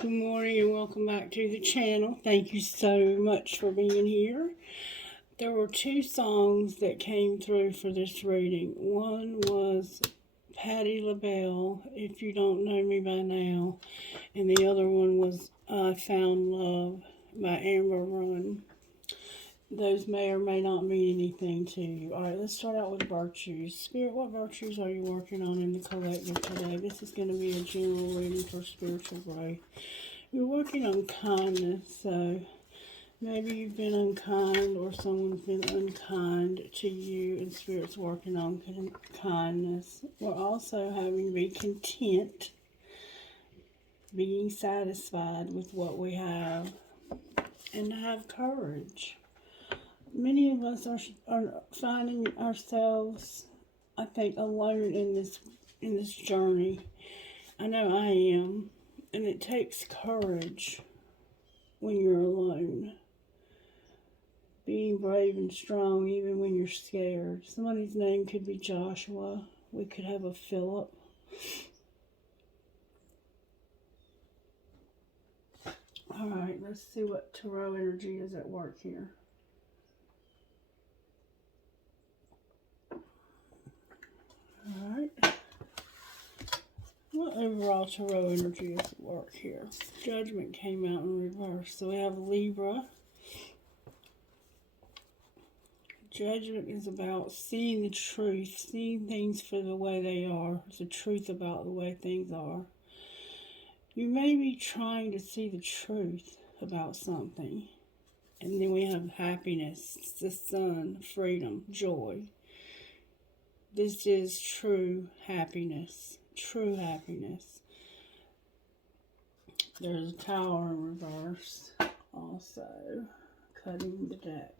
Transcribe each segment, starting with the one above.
Good morning and welcome back to the channel. Thank you so much for being here. There were two songs that came through for this reading. One was Patti LaBelle, If You Don't Know Me By Now, and the other one was I Found Love by Amber Run. Those may or may not mean anything to you. Alright, let's start out with virtues. Spirit, what virtues are you working on in the collective today? This is going to be a general reading for spiritual growth. You're working on kindness, so maybe you've been unkind or someone's been unkind to you and Spirit's working on kindness. We're also having to be content, being satisfied with what we have, and to have courage. Many of us are finding ourselves, I think, alone in this journey. I know I am. And it takes courage when you're alone. Being brave and strong even when you're scared. Somebody's name could be Joshua. We could have a Philip. Alright, let's see what tarot energy is at work here. Alright. What overall tarot energy is at work here? Judgment came out in reverse. So we have Libra. Judgment is about seeing the truth, seeing things for the way they are, the truth about the way things are. You may be trying to see the truth about something. And then we have happiness, the sun, freedom, joy. This is true happiness. True happiness. There's a Tower in reverse. Also, cutting the deck.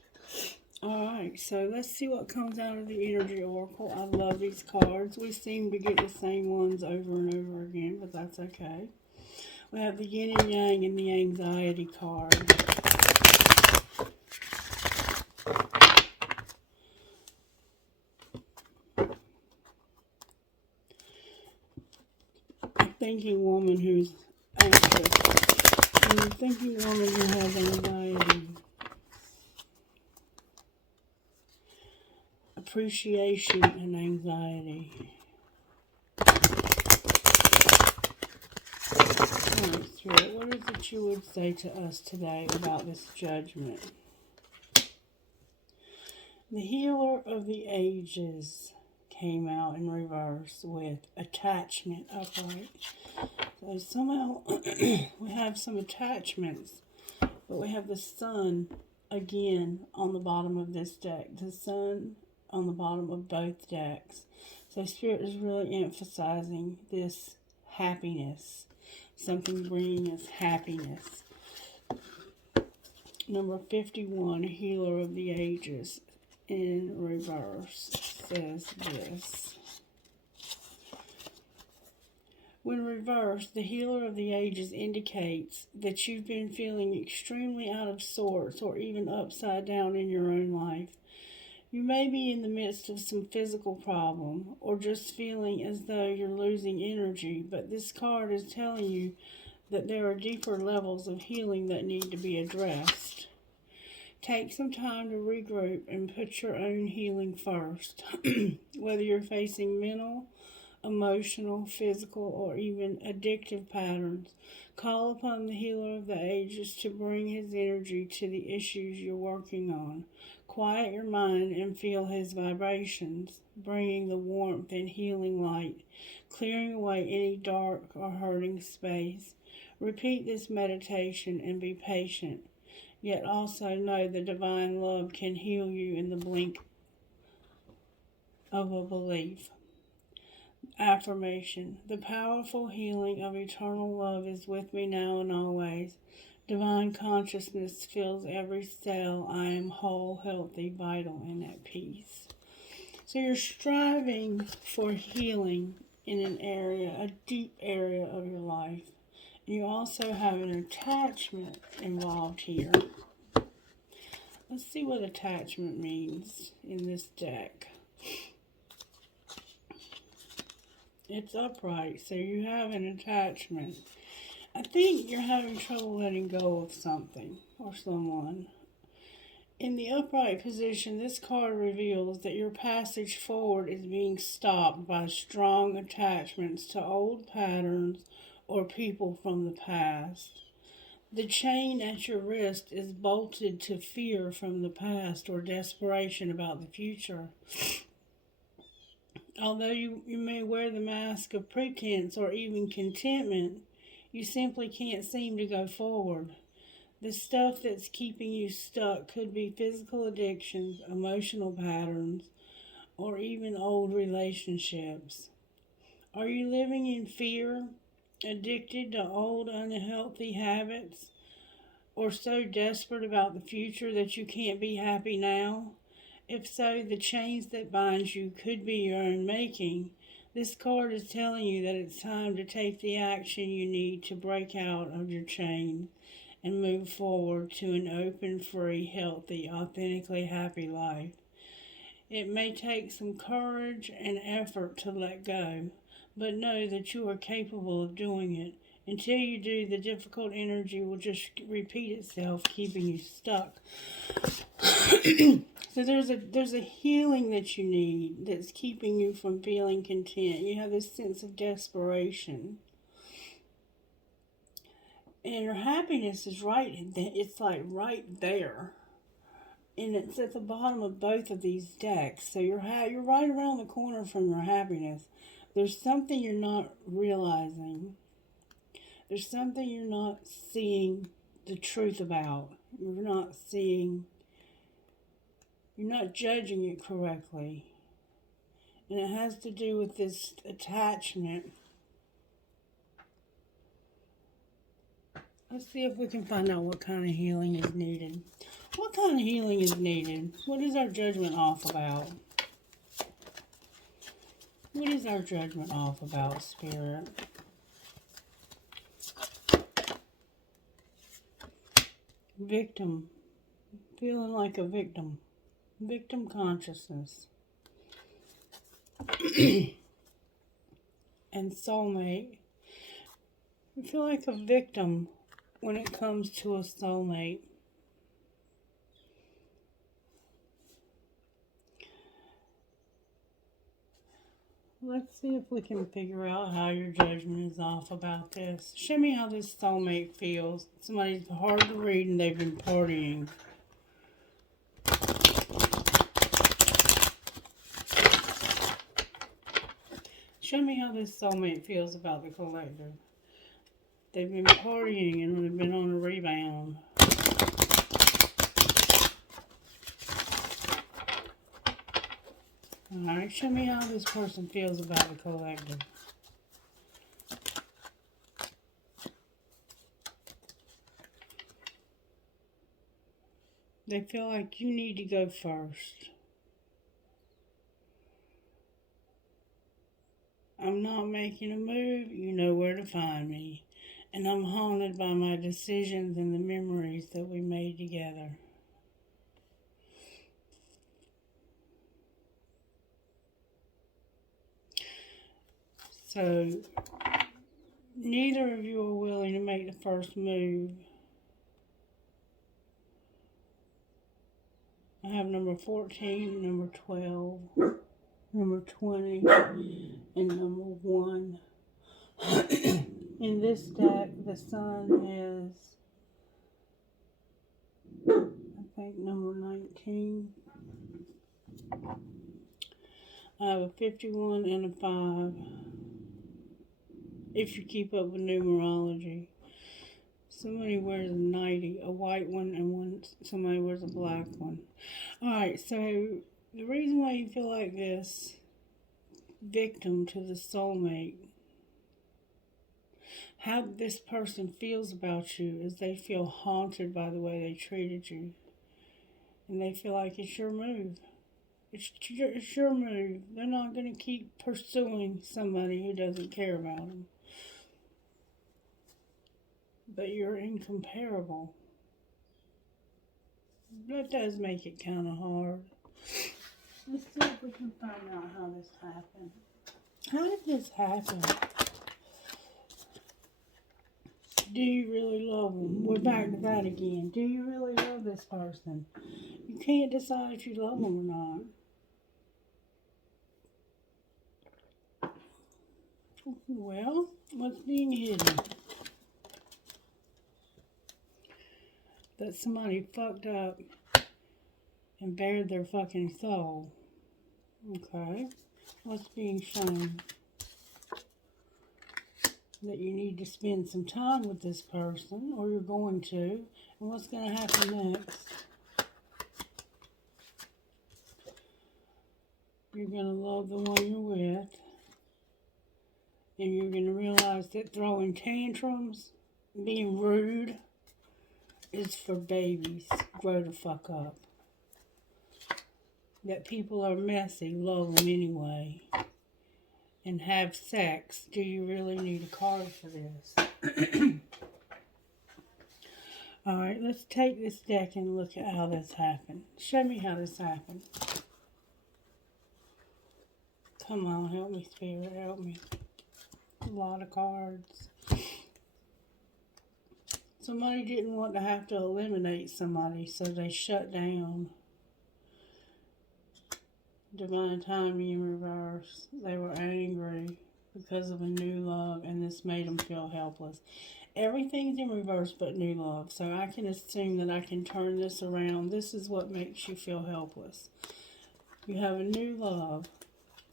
Alright, so let's see what comes out of the Energy Oracle. I love these cards. We seem to get the same ones over and over again, but that's okay. We have the Yin and Yang and the Anxiety card. A thinking woman who's anxious. And a thinking woman who has anxiety. Appreciation and anxiety. Alright, Spirit, what is it you would say to us today about this judgment? The Healer of the Ages came out in reverse with attachment upright. So somehow we have some attachments, but we have the Sun again on the bottom of this deck. The Sun on the bottom of both decks. So Spirit is really emphasizing this happiness. Something bringing us happiness. Number 51, Healer of the Ages in reverse says this. When reversed, the Healer of the Ages indicates that you've been feeling extremely out of sorts or even upside down in your own life. You may be in the midst of some physical problem or just feeling as though you're losing energy, but this card is telling you that there are deeper levels of healing that need to be addressed. Take some time to regroup and put your own healing first. Whether you're facing mental, emotional, physical, or even addictive patterns, call upon the Healer of the Ages to bring his energy to the issues you're working on. Quiet your mind and feel his vibrations, bringing the warmth and healing light, clearing away any dark or hurting space. Repeat this meditation and be patient, yet also know the divine love can heal you in the blink of a belief. Affirmation. The powerful healing of eternal love is with me now and always. Divine consciousness fills every cell. I am whole, healthy, vital, and at peace. So you're striving for healing in an area, a deep area of your life. You also have an attachment involved here. Let's see what attachment means in this deck. It's upright, so you have an attachment. I think you're having trouble letting go of something or someone. In the upright position, this card reveals that your passage forward is being stopped by strong attachments to old patterns or people from the past. The chain at your wrist is bolted to fear from the past or desperation about the future. Although you may wear the mask of pretense or even contentment, you simply can't seem to go forward. The stuff that's keeping you stuck could be physical addictions, emotional patterns, or even old relationships. Are you living in fear, addicted to old unhealthy habits, or so desperate about the future that you can't be happy now? If so, the chains that bind you could be your own making. This card is telling you that it's time to take the action you need to break out of your chains and move forward to an open, free, healthy, authentically happy life. It may take some courage and effort to let go, but know that you are capable of doing it. Until you do, the difficult energy will just repeat itself, keeping you stuck. So there's a healing that you need that's keeping you from feeling content. You have this sense of desperation. And your happiness is right, it's like right there. And it's at the bottom of both of these decks. So you're right around the corner from your happiness. There's something you're not realizing. There's something you're not seeing the truth about. You're not judging it correctly. And it has to do with this attachment. Let's see if we can find out what kind of healing is needed. What kind of healing is needed? What is our judgment off about? What is our judgment off about, Spirit? Victim. Feeling like a victim. Victim consciousness. And soulmate. I feel like a victim when it comes to a soulmate. Let's see if we can figure out how your judgment is off about this. Show me how this soulmate feels. Somebody's hard to read and they've been partying. Show me how this soulmate feels about the collective. They've been partying and they've been on a rebound. Alright, show me how this person feels about the collective. They feel like you need to go first. I'm not making a move, you know where to find me. And I'm haunted by my decisions and the memories that we made together. So, neither of you are willing to make the first move. I have number 14, number 12, number 20, and number 1. In this deck, the sun is, I think, number 19. I have a 51 and a 5. If you keep up with numerology. Somebody wears a 90, a white one, and somebody wears a black one. Alright, so the reason why you feel like this, victim to the soulmate, how this person feels about you is they feel haunted by the way they treated you. And they feel like it's your move. It's your move. They're not going to keep pursuing somebody who doesn't care about them. But you're incomparable. That does make it kind of hard. Let's see if we can find out how this happened. How did this happen? Do you really love them? We're back to that again. Do you really love this person? You can't decide if you love them or not. Well, what's being hidden? That somebody fucked up and bared their fucking soul. Okay. What's being shown? That you need to spend some time with this person, or you're going to. And what's going to happen next? You're going to love the one you're with. And you're going to realize that throwing tantrums, being rude, is for babies. Grow the fuck up. That people are messy, love them anyway. And have sex. Do you really need a card for this? Alright, let's take this deck and look at how this happened. Show me how this happened. Come on, help me, Spirit, help me. A lot of cards. Somebody didn't want to have to eliminate somebody, so they shut down. Divine timing in reverse. They were angry because of a new love, and this made them feel helpless. Everything's in reverse but new love, so I can assume that I can turn this around. This is what makes you feel helpless. You have a new love.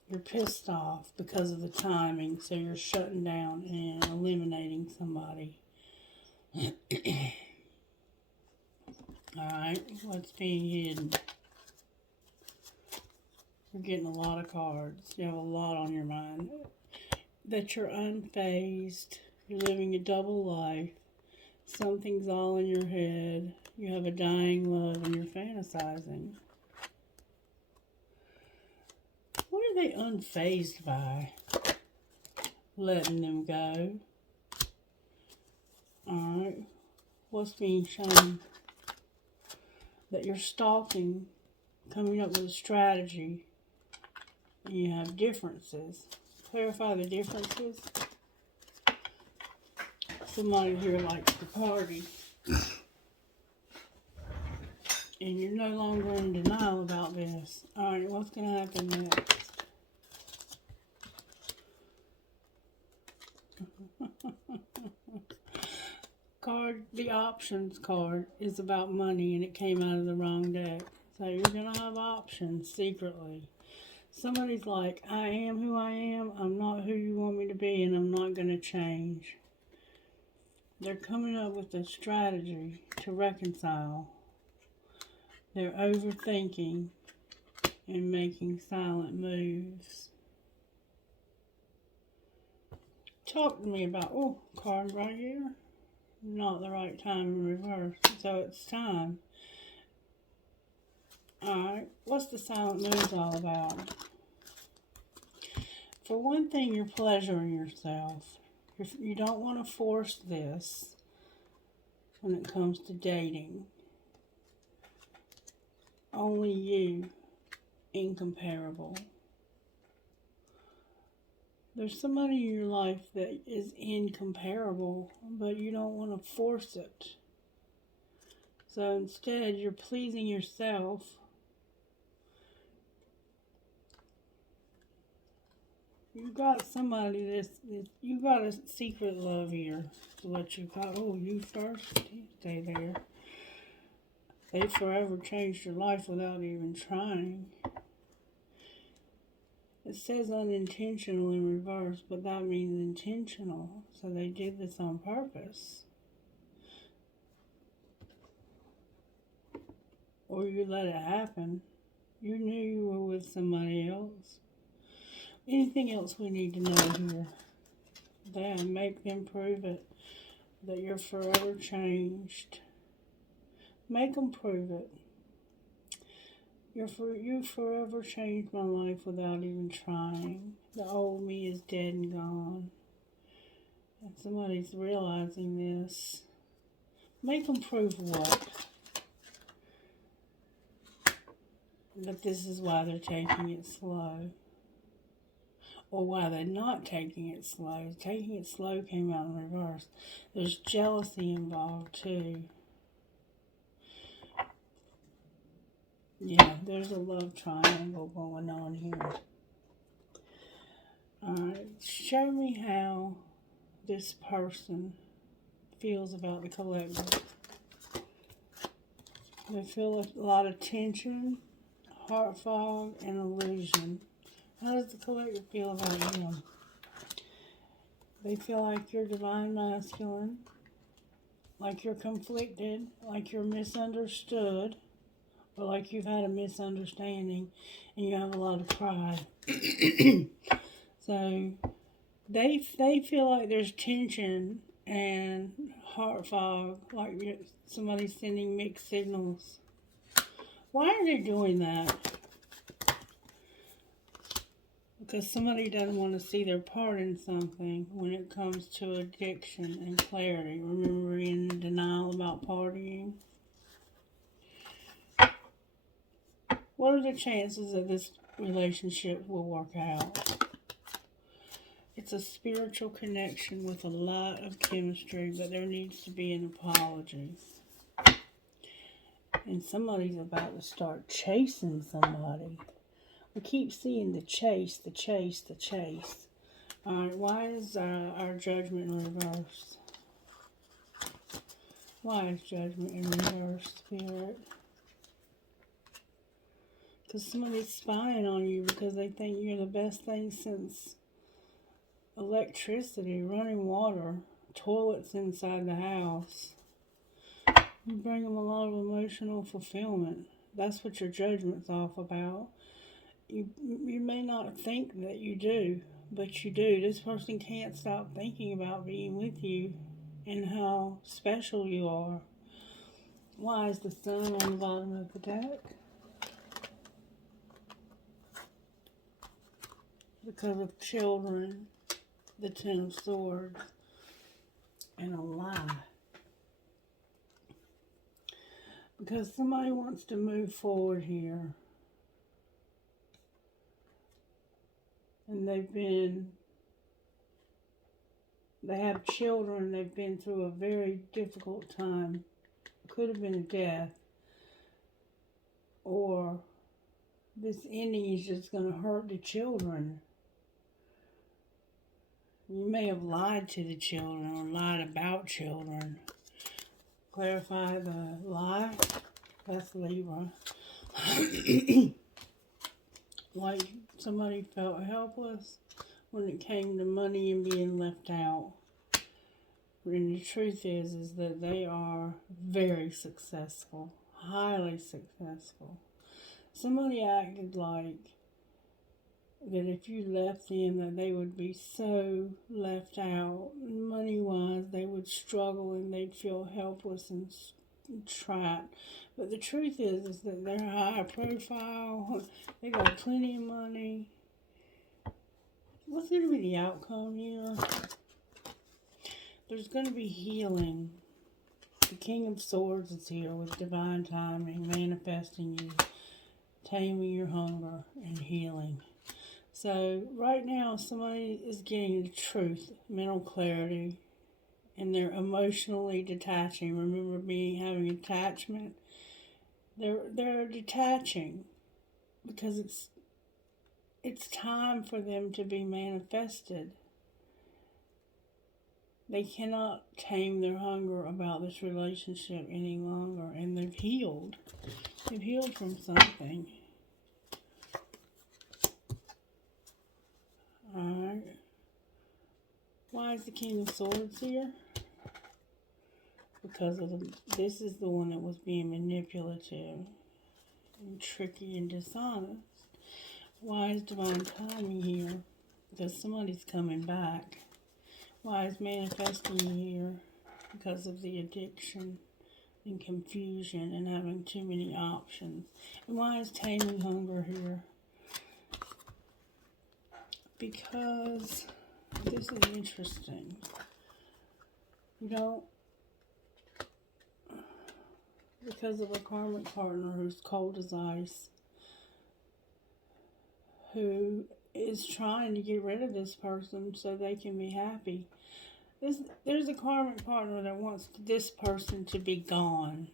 You're pissed off because of the timing, so you're shutting down and eliminating somebody. Alright, what's being hidden? You're getting a lot of cards. You have a lot on your mind. That you're unfazed. You're living a double life. Something's all in your head. You have a dying love and you're fantasizing. What are they unfazed by? Letting them go. Alright. What's being shown? That you're stalking. Coming up with a strategy. And you have differences. Clarify the differences. Somebody here likes to party. And you're no longer in denial about this. Alright, what's going to happen next? The options card is about money, and it came out of the wrong deck. So you're going to have options secretly. Somebody's like, I am who I am. I'm not who you want me to be, and I'm not going to change. They're coming up with a strategy to reconcile. They're overthinking and making silent moves. Talk to me about, oh, card right here. Not the right time in reverse. So it's time. Alright, what's the silent moves all about? For one thing, you're pleasuring yourself. You don't want to force this when it comes to dating. Only you, incomparable. There's somebody in your life that is incomparable, but you don't want to force it. So instead, you're pleasing yourself. You got somebody you got a secret love here. What you got? Oh, you first. Stay there. They forever changed your life without even trying. It says unintentional in reverse, but that means intentional. So they did this on purpose. Or you let it happen. You knew you were with somebody else. Anything else we need to know here? Then make them prove it. That you're forever changed. Make them prove it. You forever changed my life without even trying. The old me is dead and gone. And somebody's realizing this. Make them prove what? That this is why they're taking it slow. or why they're not taking it slow. Taking it slow came out in reverse. There's jealousy involved too. Yeah, there's a love triangle going on here. Alright, show me how this person feels about the collective. They feel a lot of tension, heart fog, and illusion. How does the collective feel about them? They feel like you're divine masculine, like you're conflicted, like you're misunderstood, or like you've had a misunderstanding and you have a lot of pride. So they feel like there's tension and heart fog, like somebody's sending mixed signals. Why are they doing that? Because somebody doesn't want to see their part in something when it comes to addiction and clarity. Remember being in denial about partying? What are the chances that this relationship will work out? It's a spiritual connection with a lot of chemistry, but there needs to be an apology. And somebody's about to start chasing somebody. We keep seeing the chase, the chase, the chase. Alright, why is our judgment in reverse? Why is judgment in reverse, Spirit? Because somebody's spying on you because they think you're the best thing since electricity, running water, toilets inside the house. You bring them a lot of emotional fulfillment. That's what your judgment's off about. You may not think that you do, but you do. This person can't stop thinking about being with you and how special you are. Why is the sun on the bottom of the deck? Because of children, the Ten of Swords, and a lie. Because somebody wants to move forward here. And they have children, they've been through a very difficult time. Could have been a death. Or this ending is just going to hurt the children. You may have lied to the children or lied about children. Clarify the lie. That's Libra. Like somebody felt helpless when it came to money and being left out. And the truth is that they are very successful, highly successful. Somebody acted like that if you left them, that they would be so left out. Money-wise, they would struggle and they'd feel helpless and trapped. But the truth is that they're high profile. They got plenty of money. What's going to be the outcome here? There's going to be healing. The King of Swords is here with divine timing, manifesting you, taming your hunger, and healing. So right now, somebody is getting the truth, mental clarity, and they're emotionally detaching. Remember having attachment? They're detaching because it's time for them to be manifested. They cannot tame their hunger about this relationship any longer, and they've healed. They've healed from something. Alright. Why is the King of Swords here? Because this is the one that was being manipulative and tricky and dishonest. Why is divine timing here? Because somebody's coming back. Why is manifesting here? Because of the addiction and confusion and having too many options. And why is taming hunger here? Because this is interesting. Because of a karmic partner who's cold as ice, who is trying to get rid of this person so they can be happy. There's a karmic partner that wants this person to be gone.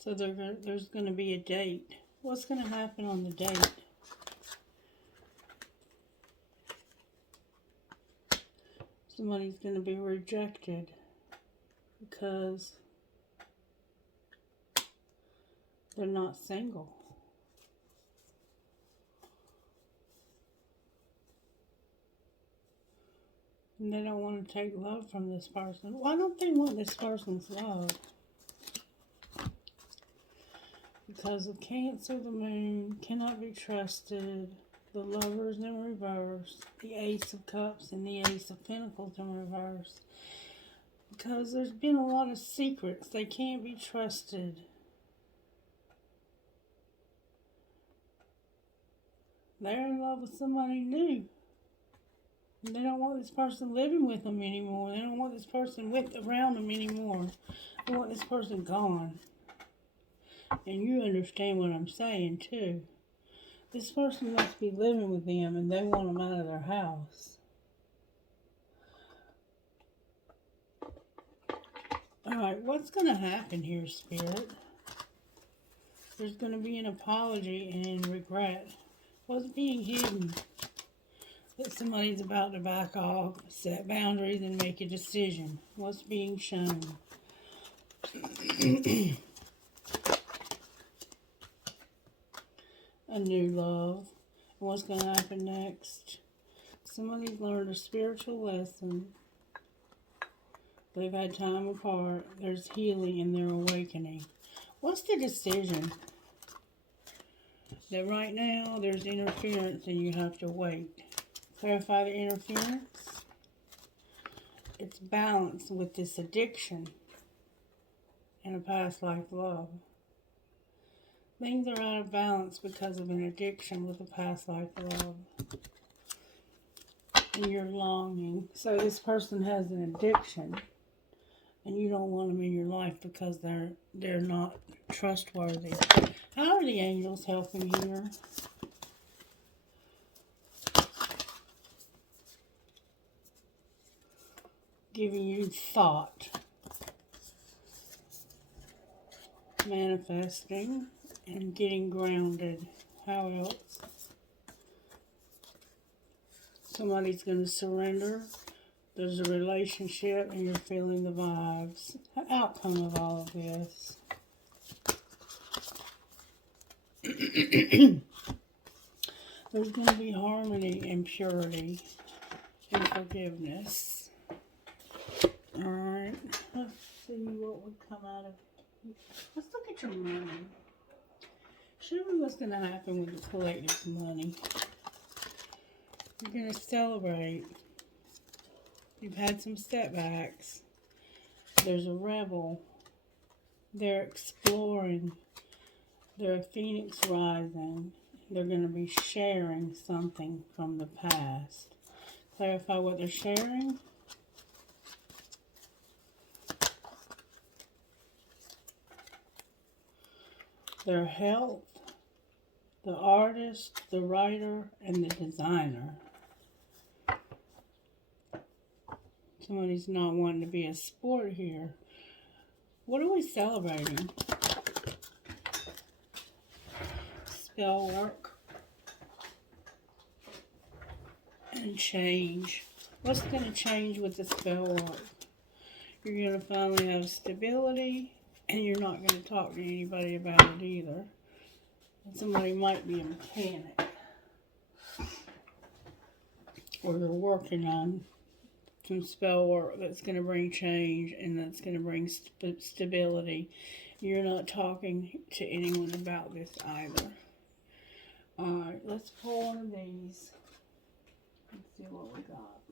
So there's going to be a date. What's going to happen on the date? Somebody's going to be rejected because they're not single. And they don't want to take love from this person. Why don't they want this person's love? Because of Cancer, the Moon, cannot be trusted. The Lovers in reverse. The Ace of Cups and the Ace of Pentacles in reverse. Because there's been a lot of secrets. They can't be trusted. They're in love with somebody new. They don't want this person living with them anymore. They don't want this person around them anymore. They want this person gone. And you understand what I'm saying, too. This person must be living with them and they want them out of their house. Alright, what's going to happen here, Spirit? There's going to be an apology and regret. What's being hidden? That somebody's about to back off, set boundaries, and make a decision. What's being shown? A new love. And what's going to happen next? Somebody's learned a spiritual lesson. They've had time apart. There's healing in their awakening. What's the decision? That right now there's interference and you have to wait. Clarify the interference. It's balanced with this addiction and a past life love. Things are out of balance because of an addiction with a past life love. And you're longing. So this person has an addiction and you don't want them in your life because they're not trustworthy. How are the angels helping here? Giving you thought, manifesting, and getting grounded. How else? Somebody's going to surrender. There's a relationship and you're feeling the vibes. The outcome of all of this. There's going to be harmony and purity and forgiveness. Alright, let's see what would come out of. Let's look at your money. Show me what's going to happen with the collective money. You're going to celebrate. You've had some setbacks. There's a rebel. They're exploring. They're a phoenix rising. They're going to be sharing something from the past. Clarify what they're sharing. Their health, the artist, the writer, and the designer. Somebody's not wanting to be a sport here. What are we celebrating? Spell work. And change. What's going to change with the spell work? You're going to finally have stability. And you're not going to talk to anybody about it either. And somebody might be a mechanic. Or they're working on some spell work that's going to bring change and that's going to bring stability. You're not talking to anyone about this either. Alright, let's pull one of these. Let's see what we got.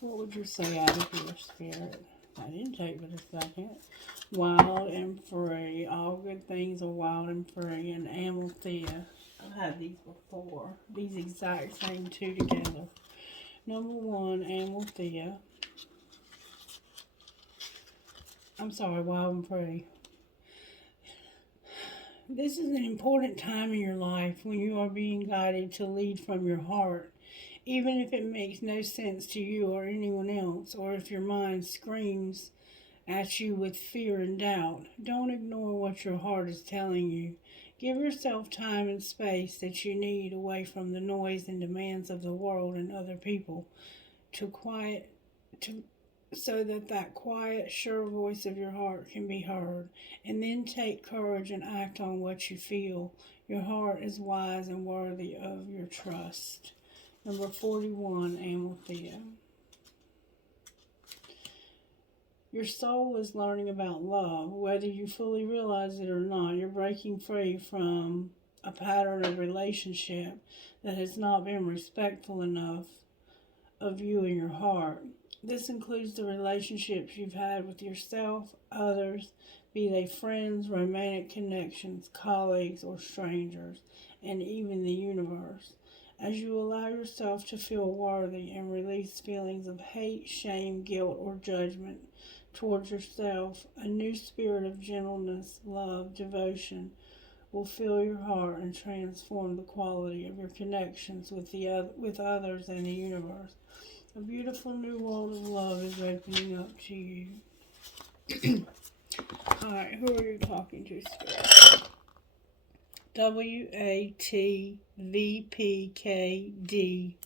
What would you say out of your spirit? I didn't take but a second. Wild and free. All good things are wild and free. And Amalthea. I've had these before. These exact same two together. Number one, Amalthea. Wild and Free. This is an important time in your life when you are being guided to lead from your heart, even if it makes no sense to you or anyone else, or if your mind screams at you with fear and doubt. Don't ignore what your heart is telling you. Give yourself time and space that you need away from the noise and demands of the world and other people to quiet to so that that quiet, sure voice of your heart can be heard. And then take courage and act on what you feel. Your heart is wise and worthy of your trust. Number 41, Amalthea. Your soul is learning about love, whether you fully realize it or not. You're breaking free from a pattern of relationship that has not been respectful enough of you and your heart. This includes the relationships you've had with yourself, others, be they friends, romantic connections, colleagues, or strangers, and even the universe. As you allow yourself to feel worthy and release feelings of hate, shame, guilt, or judgment towards yourself, a new spirit of gentleness, love, devotion will fill your heart and transform the quality of your connections with others and the universe. A beautiful new world of love is opening up to you. Alright, who are you talking to, Spirit? WATVPKD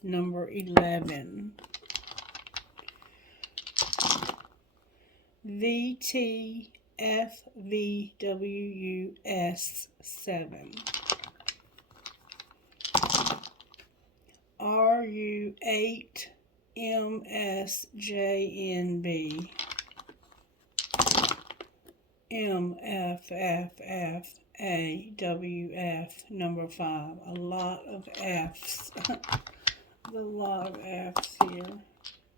number 11. VTFVWS 7. RU8 MSJNB. MFFFAWF number 5. A lot of F's. A lot of F's here.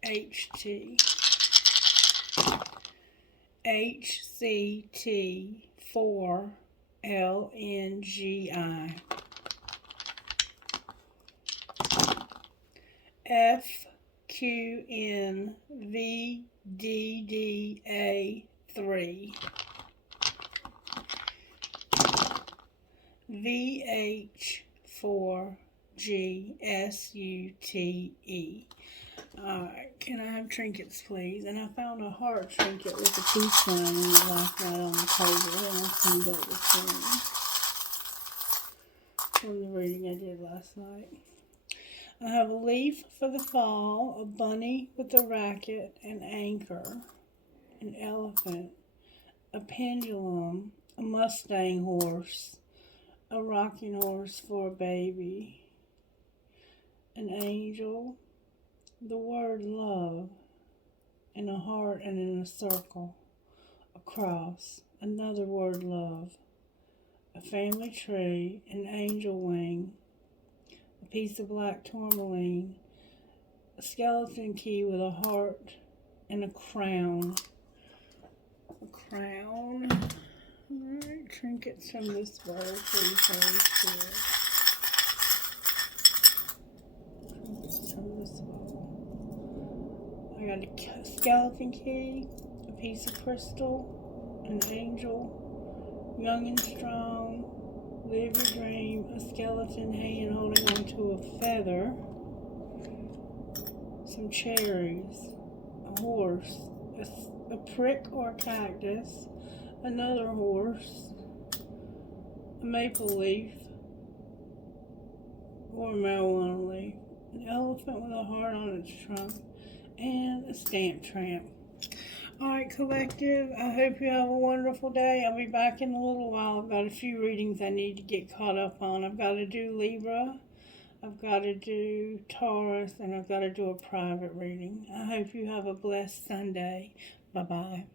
HT. HCT4LNGI. FQNVDDA3. VH4GSUTE. Alright, can I have trinkets, please? And I found a heart trinket with a peace sign in it last night on the table, and I cleaned up this morning from the reading I did last night. I have a leaf for the fall, a bunny with a racket, an anchor, an elephant, a pendulum, a Mustang horse, a rocking horse for a baby, an angel, the word love, and a heart and in a circle, a cross, another word love, a family tree, an angel wing, a piece of black tourmaline, a skeleton key with a heart, and a crown. A crown. Alright, trinkets from this bowl, please, Holy Spirit. Trinkets from this bowl. I got a skeleton key, a piece of crystal, an angel, young and strong, live your dream, a skeleton hand holding onto a feather, some cherries, a horse, a prick or a cactus, another horse, a maple leaf or a marijuana leaf, an elephant with a heart on its trunk, and a stamp tramp. Alright, collective, I hope you have a wonderful day. I'll be back in a little while. I've got a few readings I need to get caught up on. I've got to do Libra, I've got to do Taurus, and I've got to do a private reading. I hope you have a blessed Sunday. Bye-bye.